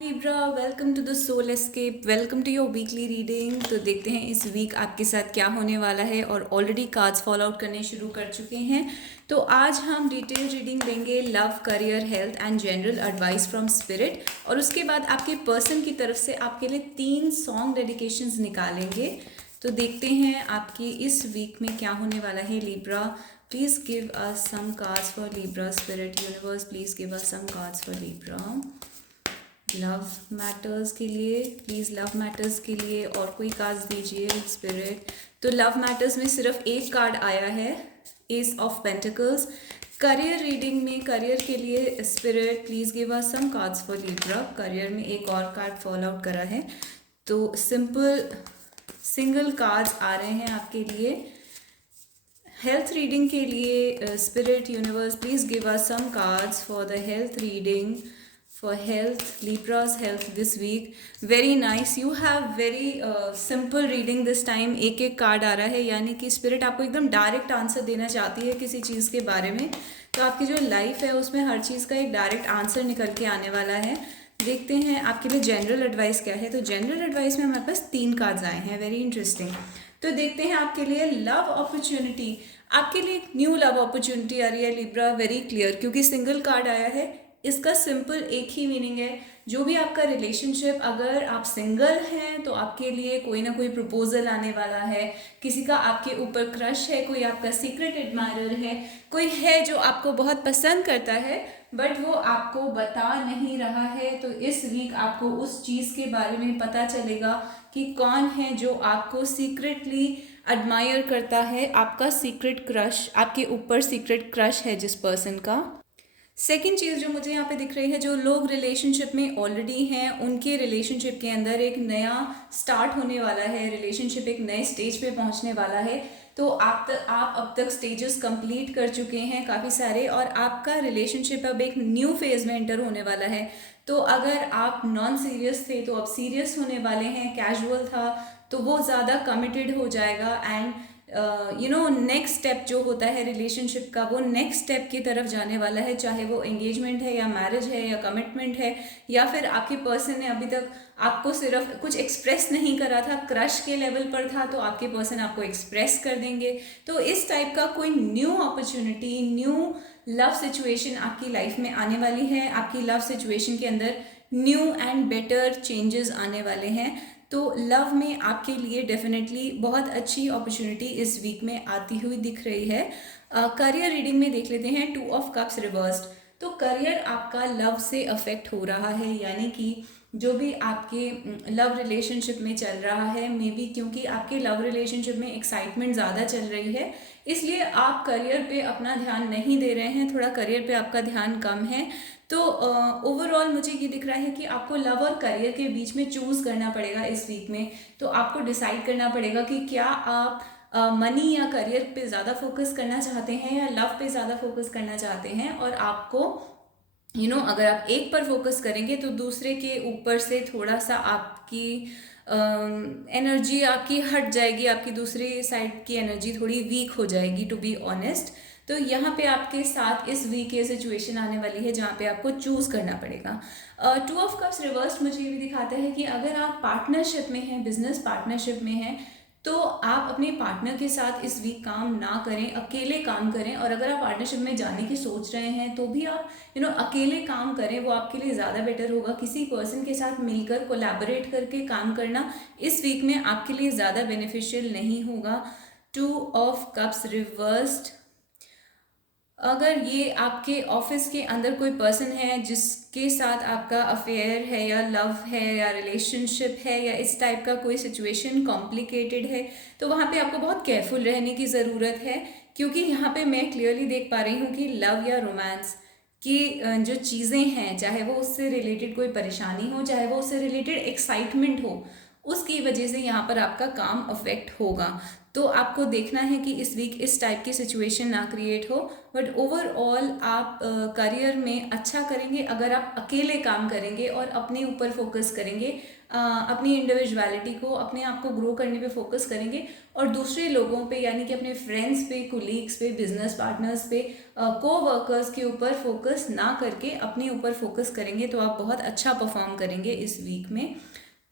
Libra, welcome to the soul escape. Welcome to your weekly reading. तो देखते हैं इस वीक आपके साथ क्या होने वाला है। और ऑलरेडी कार्ड्स फॉलो आउट करने शुरू कर चुके हैं। तो आज हम डिटेल रीडिंग लेंगे, love, career, health and general advice from spirit. और उसके बाद आपके पर्सन की तरफ से आपके लिए 3 सॉन्ग डेडिकेशंस निकालेंगे। तो देखते हैं आपके इस वीक में क्या होने वाला है। Libra, please give us some cards for Libra. Spirit universe, please give us some cards for Libra. Love matters के लिए, प्लीज़ लव मैटर्स के लिए और कोई कार्ड्स दीजिए स्पिरिट। तो लव मैटर्स में सिर्फ एक कार्ड आया है, ace of pentacles. Career reading में, करियर के लिए spirit please give us some cards for Libra. Career में एक और कार्ड फॉल आउट करा है, तो सिंगल कार्ड्स आ रहे हैं आपके लिए। हेल्थ रीडिंग के लिए spirit universe, please give us some cards for the health reading. For health, Libra's health this week. Very nice. You have very simple reading this time. एक एक कार्ड आ रहा है, यानी कि स्पिरिट आपको एकदम डायरेक्ट आंसर देना चाहती है किसी चीज़ के बारे में। तो आपकी जो लाइफ है उसमें हर चीज़ का एक डायरेक्ट आंसर निकल के आने वाला है। देखते हैं आपके लिए जनरल एडवाइस क्या है। तो जनरल एडवाइस में हमारे पास 3 कार्ड्स आए हैं, वेरी इंटरेस्टिंग। तो देखते हैं आपके लिए लव अपॉर्चुनिटी। आपके लिए एक न्यू लव अपॉर्चुनिटी आ रही है लिब्रा, वेरी क्लियर, क्योंकि सिंगल कार्ड आया है। इसका सिंपल एक ही मीनिंग है, जो भी आपका रिलेशनशिप, अगर आप सिंगल हैं तो आपके लिए कोई ना कोई प्रपोजल आने वाला है, किसी का आपके ऊपर क्रश है, कोई आपका सीक्रेट एडमायरर है, कोई है जो आपको बहुत पसंद करता है बट वो आपको बता नहीं रहा है। तो इस वीक आपको उस चीज़ के बारे में पता चलेगा कि कौन है जो आपको सीक्रेटली एडमायर करता है, आपका सीक्रेट क्रश, आपके ऊपर सीक्रेट क्रश है जिस पर्सन का। सेकेंड चीज़ जो मुझे यहाँ पे दिख रही है, जो लोग रिलेशनशिप में ऑलरेडी हैं उनके रिलेशनशिप के अंदर एक नया स्टार्ट होने वाला है, रिलेशनशिप एक नए स्टेज पे पहुँचने वाला है। तो आप अब तक स्टेजेस कंप्लीट कर चुके हैं काफ़ी सारे, और आपका रिलेशनशिप अब एक न्यू फेज में एंटर होने वाला है। तो अगर आप नॉन सीरियस थे तो अब सीरियस होने वाले हैं, कैजुअल था तो वो ज़्यादा कमिटेड हो जाएगा। एंड नेक्स्ट स्टेप जो होता है रिलेशनशिप का, वो नेक्स्ट स्टेप की तरफ जाने वाला है, चाहे वो एंगेजमेंट है या मैरिज है या कमिटमेंट है, या फिर आपके पर्सन ने अभी तक आपको सिर्फ कुछ एक्सप्रेस नहीं करा था, क्रश के लेवल पर था, तो आपके पर्सन आपको एक्सप्रेस कर देंगे। तो इस टाइप का कोई new opportunity, new love situation आपकी लाइफ में आने वाली है। आपकी लव सिचुएशन के अंदर न्यू एंड बेटर चेंजेस आने वाले हैं। तो लव में आपके लिए डेफिनेटली बहुत अच्छी अपॉर्चुनिटी इस वीक में आती हुई दिख रही है। करियर रीडिंग में देख लेते हैं 2 ऑफ कप्स रिवर्स्ड। तो करियर आपका लव से अफेक्ट हो रहा है, यानी कि जो भी आपके लव रिलेशनशिप में चल रहा है, मे बी क्योंकि आपके लव रिलेशनशिप में एक्साइटमेंट ज़्यादा चल रही है, इसलिए आप करियर पे अपना ध्यान नहीं दे रहे हैं, थोड़ा करियर पे आपका ध्यान कम है। तो ओवरऑल मुझे ये दिख रहा है कि आपको लव और करियर के बीच में चूज़ करना पड़ेगा इस वीक में। तो आपको डिसाइड करना पड़ेगा कि क्या आप मनी या करियर पे ज़्यादा फोकस करना चाहते हैं या लव पे ज़्यादा फोकस करना चाहते हैं। और आपको अगर आप एक पर फोकस करेंगे तो दूसरे के ऊपर से थोड़ा सा आपकी एनर्जी आपकी हट जाएगी, आपकी दूसरी साइड की एनर्जी थोड़ी वीक हो जाएगी, टू बी ऑनेस्ट। तो यहाँ पे आपके साथ इस वीक ये सिचुएशन आने वाली है जहाँ पे आपको चूज़ करना पड़ेगा। 2 ऑफ कप्स रिवर्स मुझे ये भी दिखाता है कि अगर आप पार्टनरशिप में हैं, बिजनेस पार्टनरशिप में हैं, तो आप अपने पार्टनर के साथ इस वीक काम ना करें, अकेले काम करें। और अगर आप पार्टनरशिप में जाने की सोच रहे हैं तो भी आप अकेले काम करें, वो आपके लिए ज़्यादा बेटर होगा। किसी पर्सन के साथ मिलकर कोलैबोरेट करके काम करना इस वीक में आपके लिए ज़्यादा बेनिफिशियल नहीं होगा। 2 ऑफ कप्स रिवर्स्ड। अगर ये आपके ऑफिस के अंदर कोई पर्सन है जिसके साथ आपका अफेयर है या लव है या रिलेशनशिप है या इस टाइप का कोई सिचुएशन कॉम्प्लिकेटेड है, तो वहाँ पे आपको बहुत केयरफुल रहने की ज़रूरत है। क्योंकि यहाँ पे मैं क्लियरली देख पा रही हूँ कि लव या रोमांस की जो चीज़ें हैं, चाहे वो उससे रिलेटेड कोई परेशानी हो, चाहे वो उससे रिलेटेड एक्साइटमेंट हो, उसकी वजह से यहाँ पर आपका काम अफेक्ट होगा। तो आपको देखना है कि इस वीक इस टाइप की सिचुएशन ना क्रिएट हो, बट ओवरऑल आप करियर में अच्छा करेंगे अगर आप अकेले काम करेंगे और अपने ऊपर फोकस करेंगे, अपनी इंडिविजुअलिटी को, अपने आप को ग्रो करने पे फोकस करेंगे, और दूसरे लोगों पे यानी कि अपने फ्रेंड्स पे, कोलीग्स पे, बिजनेस पार्टनर्स पे, को वर्कर्स के ऊपर फोकस ना करके अपने ऊपर फोकस करेंगे, तो आप बहुत अच्छा परफॉर्म करेंगे इस वीक में।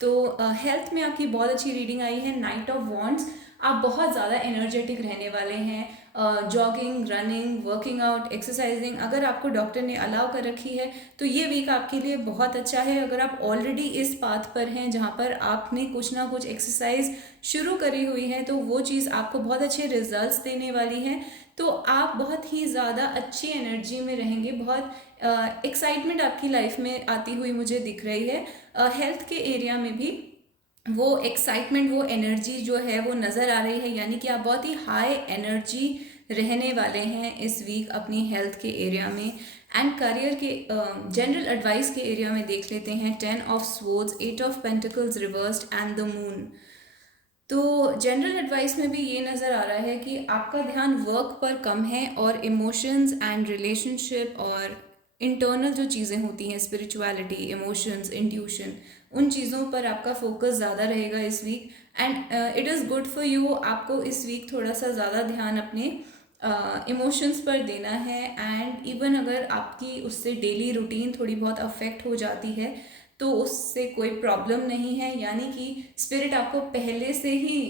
तो हेल्थ में आपकी बहुत अच्छी रीडिंग आई है, नाइट ऑफ वॉन्ड्स। आप बहुत ज़्यादा एनर्जेटिक रहने वाले हैं। Jogging, running, working out, exercising अगर आपको डॉक्टर ने अलाउ कर रखी है तो ये वीक आपके लिए बहुत अच्छा है। अगर आप ऑलरेडी इस पाथ पर हैं जहाँ पर आपने कुछ ना कुछ एक्सरसाइज शुरू करी हुई है तो वो चीज़ आपको बहुत अच्छे रिजल्ट्स देने वाली है। तो आप बहुत ही ज़्यादा अच्छी एनर्जी में रहेंगे, बहुत एक्साइटमेंट आपकी लाइफ में आती हुई मुझे दिख रही है। हेल्थ के एरिया में भी वो एक्साइटमेंट, वो एनर्जी जो है वो नज़र आ रही है, यानी कि आप बहुत ही हाई एनर्जी रहने वाले हैं इस वीक अपनी हेल्थ के एरिया में। एंड करियर के जनरल एडवाइस के एरिया में देख लेते हैं, 10 of swords, 8 of pentacles reversed and the moon. तो जनरल एडवाइस में भी ये नज़र आ रहा है कि आपका ध्यान वर्क पर कम है और इमोशंस एंड रिलेशनशिप और इंटरनल जो चीज़ें होती हैं, स्पिरिचुअलिटी, इमोशंस, इंट्यूशन, उन चीज़ों पर आपका फोकस ज़्यादा रहेगा इस week. And it is good for you, आपको इस वीक थोड़ा सा ज़्यादा ध्यान अपने इमोशंस पर देना है। एंड इवन अगर आपकी उससे डेली रूटीन थोड़ी बहुत अफेक्ट हो जाती है तो उससे कोई प्रॉब्लम नहीं है, यानी कि स्पिरिट आपको पहले से ही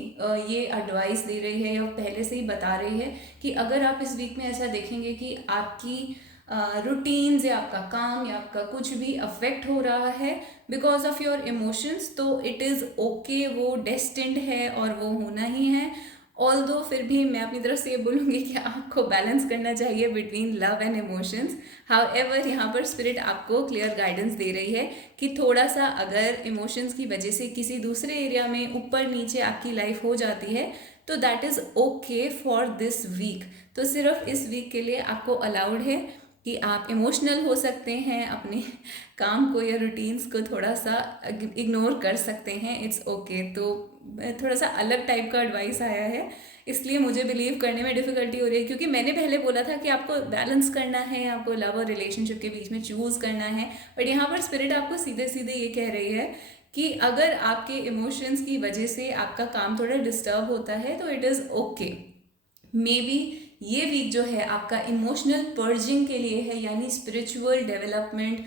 ये एडवाइस दे रही है या पहले से ही बता रही है कि अगर आप इस वीक में ऐसा देखेंगे कि आपकी रूटीन्स या आपका काम या आपका कुछ भी अफेक्ट हो रहा है बिकॉज ऑफ योर इमोशंस, तो इट इज़ ओके, वो डेस्टिन्ड है और वो होना ही है। ऑल्दो फिर भी मैं अपनी तरफ से ये बोलूँगी कि आपको बैलेंस करना चाहिए between love and emotions. However यहाँ पर स्पिरिट आपको क्लियर गाइडेंस दे रही है कि थोड़ा सा अगर इमोशंस की वजह से किसी दूसरे एरिया में ऊपर नीचे आपकी लाइफ हो जाती है तो that is okay for this week. तो सिर्फ इस वीक के लिए आपको अलाउड है कि आप इमोशनल हो सकते हैं, अपने काम को या रूटीन्स को थोड़ा सा इग्नोर कर सकते हैं, इट्स ओके। तो थोड़ा सा अलग टाइप का एडवाइस आया है, इसलिए मुझे बिलीव करने में डिफ़िकल्टी हो रही है, क्योंकि मैंने पहले बोला था कि आपको बैलेंस करना है, आपको लव और रिलेशनशिप के बीच में चूज़ करना है, बट यहाँ पर स्पिरिट आपको सीधे सीधे ये कह रही है कि अगर आपके इमोशंस की वजह से आपका काम थोड़ा डिस्टर्ब होता है तो it is okay. May be ये वीक जो है आपका इमोशनल पर्जिंग के लिए है, यानी स्पिरिचुअल डेवलपमेंट,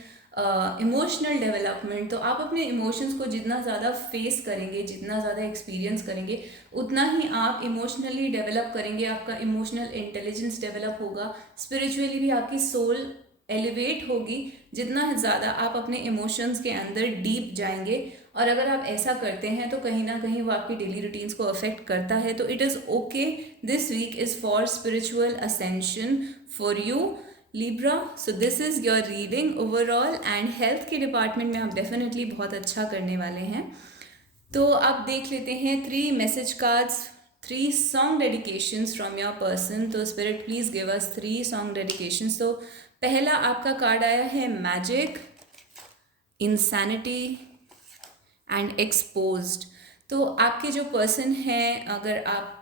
इमोशनल डेवलपमेंट। तो आप अपने इमोशंस को जितना ज़्यादा फेस करेंगे, जितना ज़्यादा एक्सपीरियंस करेंगे, उतना ही आप इमोशनली डेवलप करेंगे, आपका इमोशनल इंटेलिजेंस डेवलप होगा, स्पिरिचुअली भी आपकी सोल एलिवेट होगी जितना ज़्यादा आप अपने इमोशंस के अंदर डीप जाएंगे। और अगर आप ऐसा करते हैं तो कहीं ना कहीं वो आपकी डेली रूटीन्स को अफेक्ट करता है। तो it is okay, this week is for spiritual ascension for you Libra. So this is your reading overall. And health के डिपार्टमेंट में आप डेफिनेटली बहुत अच्छा करने वाले हैं। तो आप देख लेते हैं 3 message cards, 3 song dedications from your person. तो spirit please give us 3 song dedications. तो पहला आपका कार्ड आया है मैजिक, इंसैनिटी एंड एक्सपोज्ड। तो आपके जो पर्सन हैं, अगर आप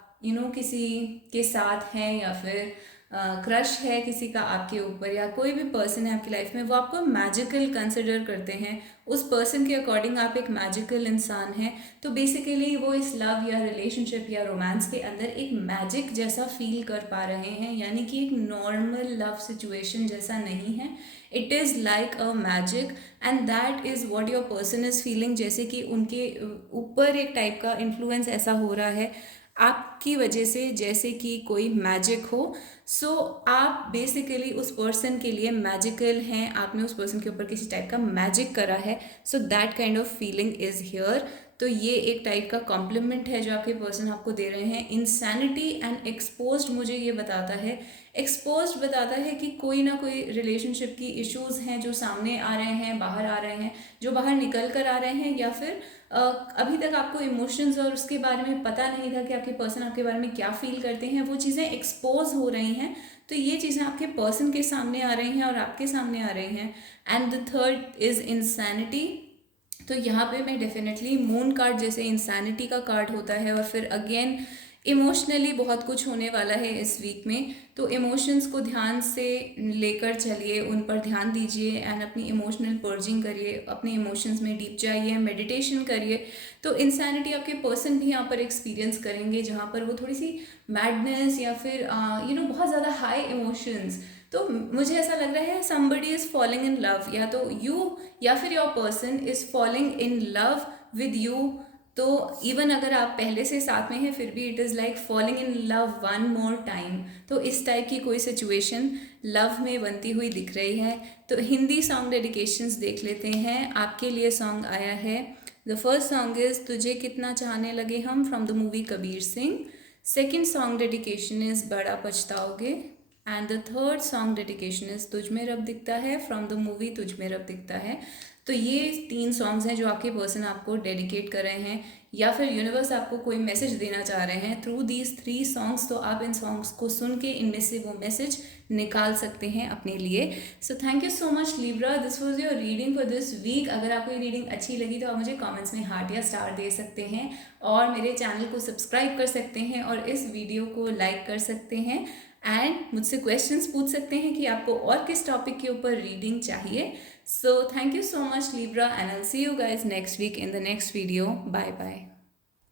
किसी के साथ हैं या फिर क्रश है किसी का आपके ऊपर, या कोई भी पर्सन है आपकी लाइफ में, वो आपको मैजिकल कंसिडर करते हैं, उस पर्सन के अकॉर्डिंग आप एक मैजिकल इंसान हैं। तो बेसिकली वो इस लव या रिलेशनशिप या रोमांस के अंदर एक मैजिक जैसा फील कर पा रहे हैं, यानी कि एक नॉर्मल लव सिचुएशन जैसा नहीं है, it is like a magic. And that is what your person is feeling, जैसे कि उनके ऊपर एक टाइप का इन्फ्लुएंस ऐसा हो रहा है आपकी वजह से, जैसे कि कोई मैजिक हो। सो आप बेसिकली उस पर्सन के लिए मैजिकल हैं, आपने उस पर्सन के ऊपर किसी टाइप का मैजिक करा है। So that kind of feeling is here. तो ये एक टाइप का कॉम्प्लीमेंट है जो आपके पर्सन आपको दे रहे हैं। इंसैनिटी एंड एक्सपोज्ड मुझे ये बताता है, एक्सपोज्ड बताता है कि कोई ना कोई रिलेशनशिप की इश्यूज़ हैं जो सामने आ रहे हैं, बाहर आ रहे हैं, जो बाहर निकल कर आ रहे हैं, या फिर अभी तक आपको इमोशंस और उसके बारे में पता नहीं था कि आपके पर्सन आपके बारे में क्या फील करते हैं, वो चीज़ें एक्सपोज हो रही हैं। तो ये चीज़ें आपके पर्सन के सामने आ रही हैं और आपके सामने आ रही हैं। And the third is insanity. तो यहाँ पे मैं डेफिनेटली मून कार्ड जैसे इंसैनिटी का कार्ड होता है, और फिर अगेन इमोशनली बहुत कुछ होने वाला है इस वीक में। तो इमोशंस को ध्यान से लेकर चलिए, उन पर ध्यान दीजिए एंड अपनी इमोशनल पर्जिंग करिए, अपने इमोशंस में डीप जाइए, मेडिटेशन करिए। तो इंसैनिटी आपके पर्सन भी यहाँ पर एक्सपीरियंस करेंगे, जहाँ पर वो थोड़ी सी मैडनेस या फिर बहुत ज़्यादा हाई इमोशंस। तो मुझे ऐसा लग रहा है somebody is falling in love, या तो यू या फिर your person is falling in love with you. तो इवन अगर आप पहले से साथ में हैं फिर भी it is like falling in love one more time. तो इस टाइप की कोई सिचुएशन लव में बनती हुई दिख रही है। तो हिंदी सॉन्ग डेडिकेशंस देख लेते हैं। आपके लिए सॉन्ग आया है, द फर्स्ट सॉन्ग इज़ तुझे कितना चाहने लगे हम from the movie Kabir Singh. Second song dedication is बड़ा पछताओगे, and the third song dedication is तुझ में रब दिखता है फ्रॉम द मूवी तुझ में रब दिखता है। तो ये 3 सॉन्ग्स हैं जो आपके पर्सन आपको डेडिकेट कर रहे हैं, या फिर यूनिवर्स आपको कोई मैसेज देना चाह रहे हैं थ्रू दीज 3 सॉन्ग्स। तो आप इन सॉन्ग्स को सुन के इनमें से वो मैसेज निकाल सकते हैं अपने लिए। So thank you so much Libra, this was your reading for this week. अगर आपको ये रीडिंग अच्छी लगी तो आप मुझे कॉमेंट्स में हार्ट या स्टार दे सकते हैं, और मेरे चैनल को सब्सक्राइब कर सकते हैं, और इस वीडियो को लाइक कर सकते हैं, एंड मुझसे क्वेश्चंस पूछ सकते हैं कि आपको और किस टॉपिक के ऊपर रीडिंग चाहिए। सो thank you so much Libra, and I'll see you guys next week in the next video. Bye bye.